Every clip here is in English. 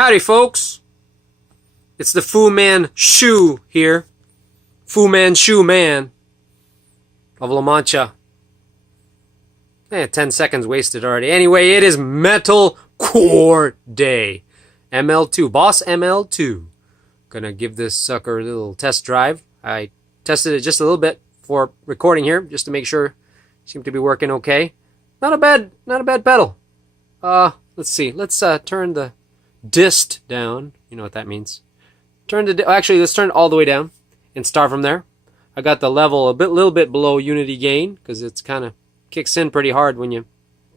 Howdy, folks. It's the Fu Manchu here. Fu Manchu Man of La Mancha. 10 seconds wasted already. Anyway, it is Metal Core Day. ML2. Boss ML2. Gonna give this sucker a little test drive. I tested it just a little bit for recording here, just to make sure. Seemed to be working okay. Not a bad pedal. Let's see. Let's turn the dist down. You know what that means. Let's turn it all the way down and start from there. I got the level little bit below unity gain because it's kind of kicks in pretty hard when you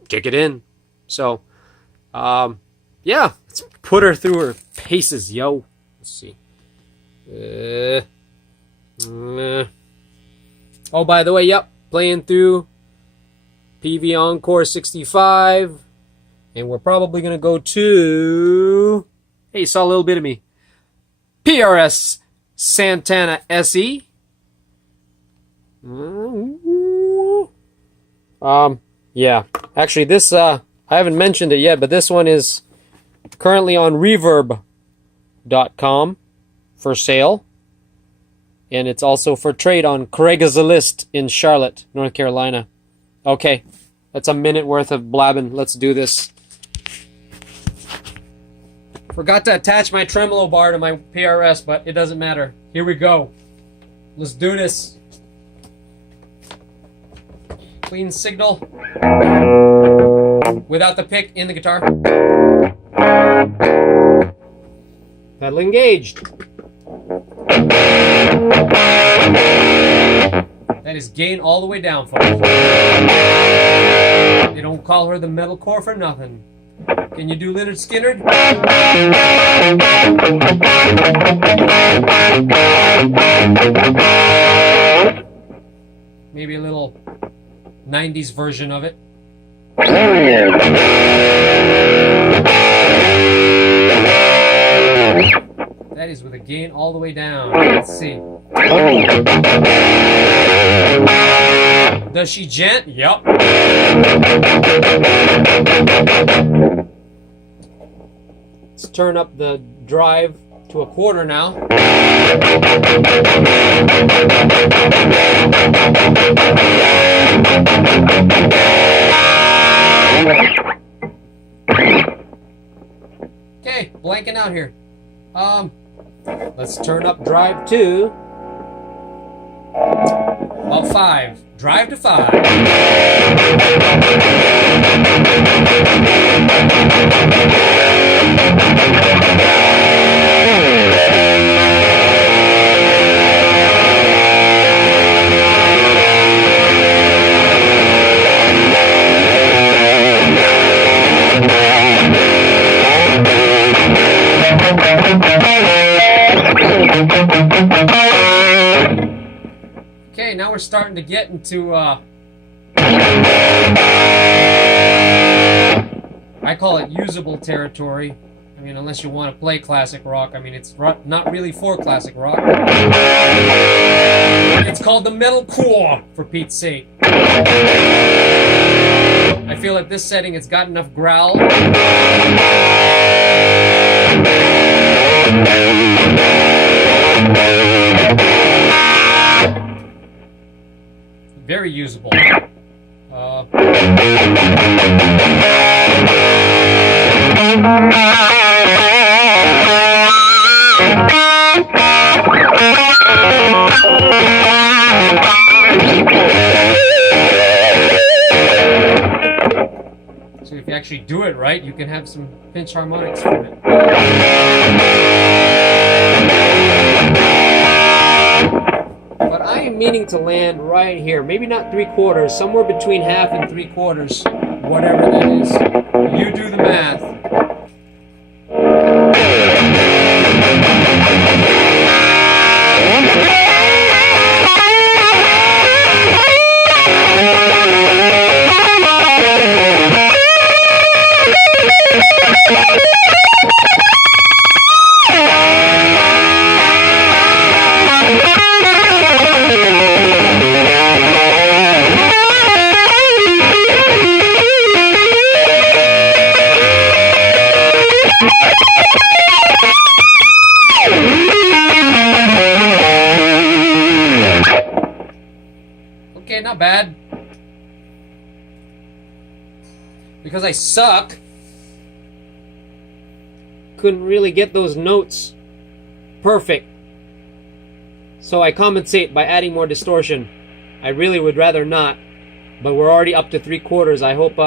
kick it in. So, yeah, let's put her through her paces, yo. Let's see. Oh, by the way, yep, playing through PV Encore 65, and we're probably gonna go to. Hey, you saw a little bit of me. PRS Santana SE. Yeah. Actually, this, I haven't mentioned it yet, but this one is currently on Reverb.com for sale. And it's also for trade on Craigslist in Charlotte, North Carolina. Okay. That's a minute worth of blabbing. Let's do this. Forgot to attach my tremolo bar to my PRS, but it doesn't matter. Here we go. Let's do this. Clean signal. Without the pick in the guitar. Pedal engaged. That is gain all the way down, folks. They don't call her the metalcore for nothing. Can you do Lynyrd Skynyrd? Maybe a little 90s version of it. That is with a gain all the way down. Let's see. Does she gent? Yup. Let's turn up the drive to a quarter now. Okay, blanking out here. Let's turn up drive to about 5. Drive to 5. Okay, now we're starting to get into, I call it usable territory. I mean, unless you want to play classic rock. I mean, it's not really for classic rock. It's called the metalcore, for Pete's sake. I feel at this setting it's got enough growl. Very usable. So if you actually do it right, you can have some pinch harmonics from it. But I am meaning to land right here. Maybe not 3/4, somewhere between half and 3/4, whatever that is. You do the math. because I suck, couldn't really get those notes perfect. So I compensate by adding more distortion. I really would rather not, but we're already up to 3/4. I hope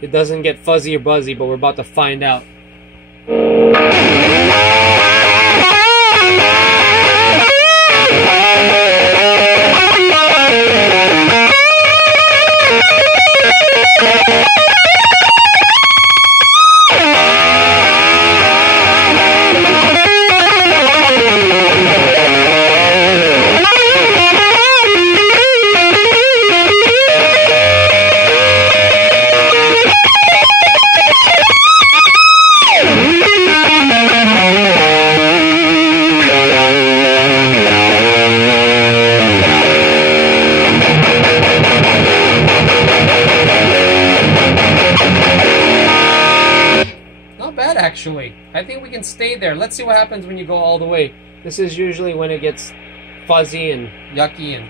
it doesn't get fuzzy or buzzy, but we're about to find out. Actually, I think we can stay there. Let's see what happens when you go all the way. This is usually when it gets fuzzy and yucky and...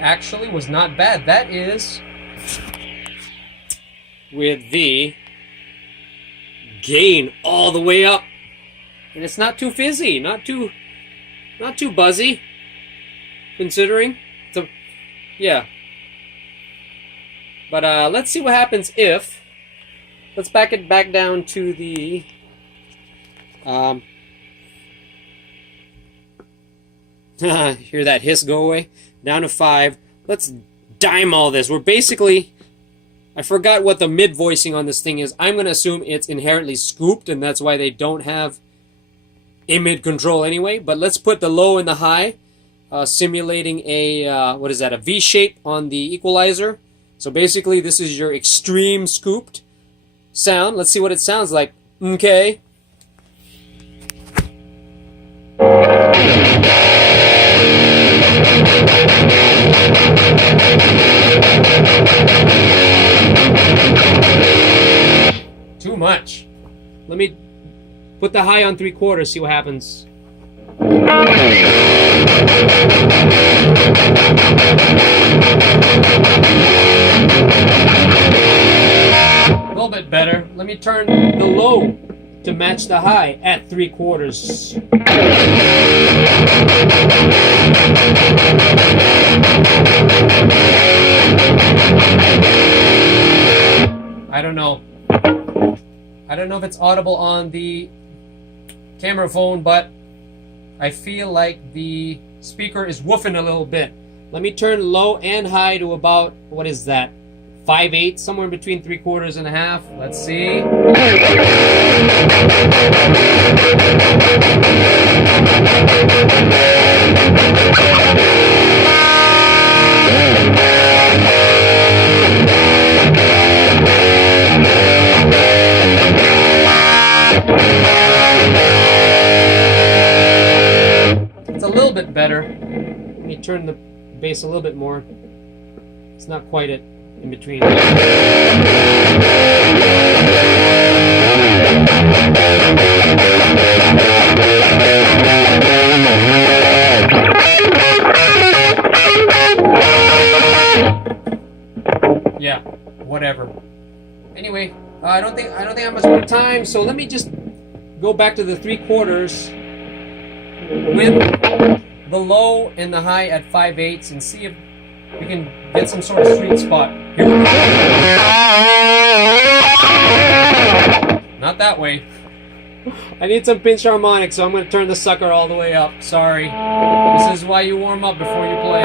Actually was not bad. That is with the gain all the way up, and it's not too fizzy, not too buzzy, considering. Yeah. But let's see what happens if. Let's back it back down to the hear that hiss go away? Down to 5. Let's dime all this. We're basically... I forgot what the mid voicing on this thing is. I'm going to assume it's inherently scooped, and that's why they don't have a mid control anyway. But let's put the low and the high, simulating a, what is that, a V shape on the equalizer. So basically this is your extreme scooped sound. Let's see what it sounds like. Okay. Too much. Let me put the high on 3/4, see what happens. A little bit better. Let me turn the low to match the high at 3/4. I don't know. I don't know if it's audible on the camera phone, but I feel like the speaker is woofing a little bit. Let me turn low and high to about, what is that, 5/8, somewhere in between 3/4 and a half. Let's see. It's a little bit better. Let me turn the bass a little bit more. It's not quite it in between. Yeah, whatever. Anyway, I don't think I have much more time, so let me just go back to the 3/4 with the low and the high at 5/8 and see if we can get some sort of sweet spot. Here we go. Not that way. I need some pinch harmonics, so I'm going to turn the sucker all the way up. Sorry. This is why you warm up before you play.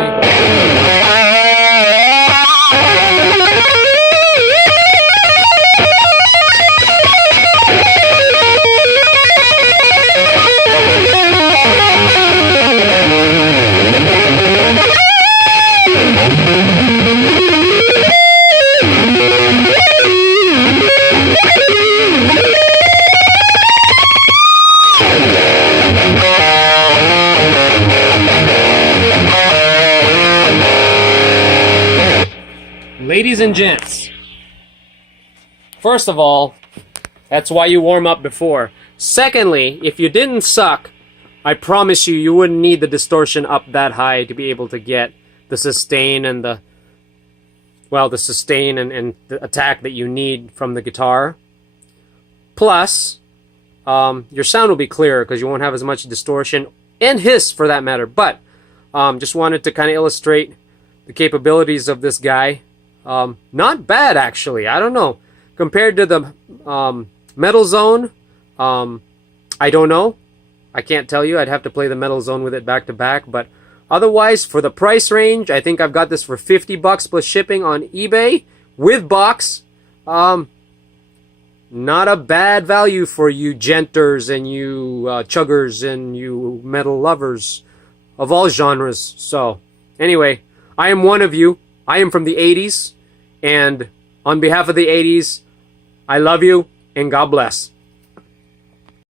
ladies and gents, first of all, that's why you warm up before. Secondly, if you didn't suck, I promise you, you wouldn't need the distortion up that high to be able to get the sustain and the sustain and the attack that you need from the guitar. Plus, your sound will be clearer because you won't have as much distortion and hiss for that matter. But just wanted to kind of illustrate the capabilities of this guy. Not bad, actually. I don't know. Compared to the Metal Zone, I don't know. I can't tell you. I'd have to play the Metal Zone with it back to back. But otherwise, for the price range, I think I've got this for $50 plus shipping on eBay with box. Not a bad value for you genters and you chuggers and you metal lovers of all genres. So, anyway, I am one of you. I am from the 80s. And on behalf of the 80s, I love you and God bless.